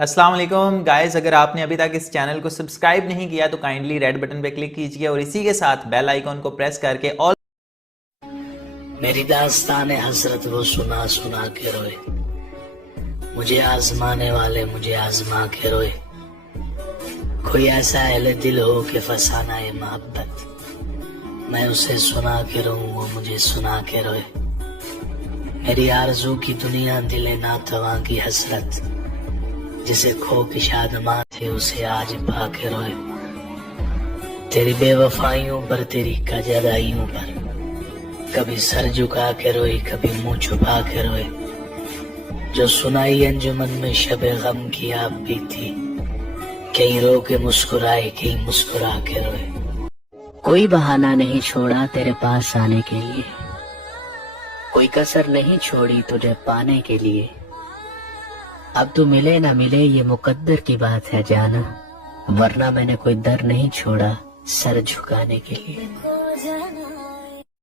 السلام علیکم گائز، اگر آپ نے ابھی تک اس چینل کو سبسکرائب نہیں کیا تو کائنڈلی ریڈ بٹن پہ کلک کیجئے اور اسی کے ساتھ بیل آئیکن کو پریس کر کے آل۔ میری داستان حسرت وہ سنا سنا کے روئے، مجھے آزمانے والے مجھے آزما کے روئے، کوئی ایسا اہل دل ہو کہ فسانہ محبت، میں اسے سنا کے رہوں وہ مجھے سنا کے روئے۔ میری آرزو کی دنیا دل ناتواں کی حسرت، جسے کھو کی شادماں تھے اسے آج پا کے روئے۔ تیری بے وفائیوں پر تیری کجدائیوں پر کبھی سر جھکا کے روئی کبھی منہ چھپا کے روئے، جو سنائی انجمن میں شب غم کی آپ بھی تھی، کہیں رو کے مسکرائے کہیں مسکرا کے روئے۔ کوئی بہانہ نہیں چھوڑا تیرے پاس آنے کے لیے، کوئی کسر نہیں چھوڑی تجھے پانے کے لیے، اب تو ملے نہ ملے یہ مقدر کی بات ہے جانا، ورنہ میں نے کوئی در نہیں چھوڑا سر جھکانے کے لیے۔